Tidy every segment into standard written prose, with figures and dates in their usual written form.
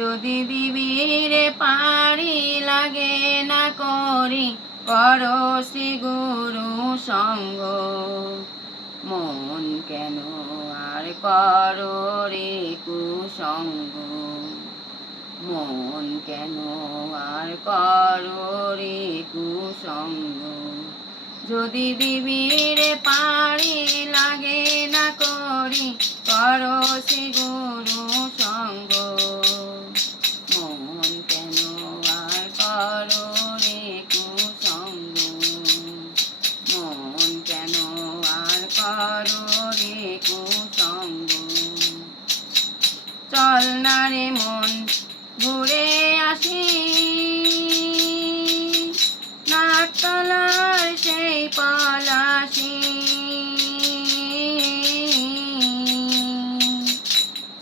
যদি দিবিরে পারি লাগে না করি করো শ্রী গুরু সঙ্গ। মন কেন আর করো রে কুসঙ্গ, মন কেন আর করো রে কুসঙ্গ। যদি দিবিরে পারি লাগে না করি করো শ্রী গুরু সঙ্গ। মন কেন আর করো রে কুসঙ্গ, মন কেন আর করো রে কুসঙ্গ। চল না রে মন ঘুরে আসি নাকতলার সেই পলাশি।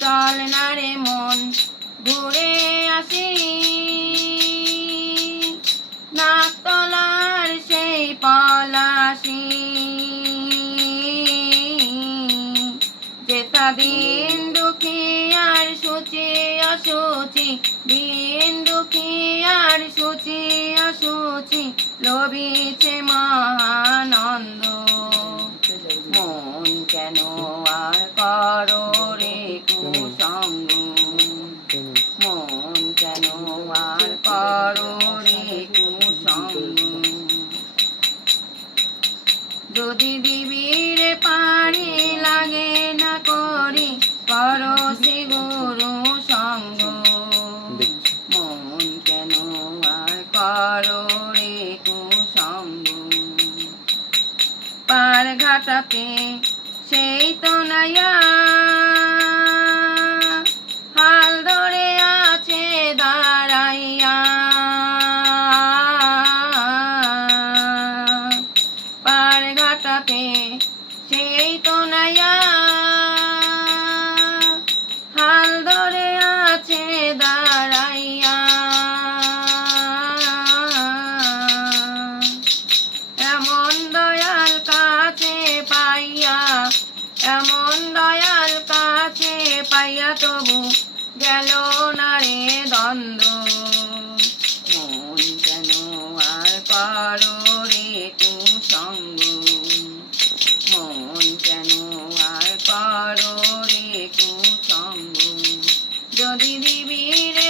চল না রে মন ঘুরে আসি নাকতলার সেই পলাশি। যেথা দিন দুঃখী আর সুচি অসুচি, দিন দুঃখী আর সুচি অসুচি লভিছে মহানন্দ। মন কেন আর করো রে কুসঙ্গ, মন কেন আর করো রে কুসঙ্গ। যদি দিবিরে পারি লাগে না করি করো শ্রী গুরু সঙ্গ। মন কেন আর করো রে কুসঙ্গ। পার ঘাটাতে সেই তো নাইয়া হাল ধরে আছে দাঁড়াইয়া। পার ঘাটাতে সেই তো নাইয়া হাল ধরে আছে দাঁড়াইয়া। এমন দয়াল কাছে পাইয়া, এমন দয়াল কাছে পাইয়া তবু গেল না রে দ্বন্দ্ব। মন কেন আর করো রে কুসঙ্গ, মন কেন আর করো রে কুসঙ্গ। যদি দিবিরে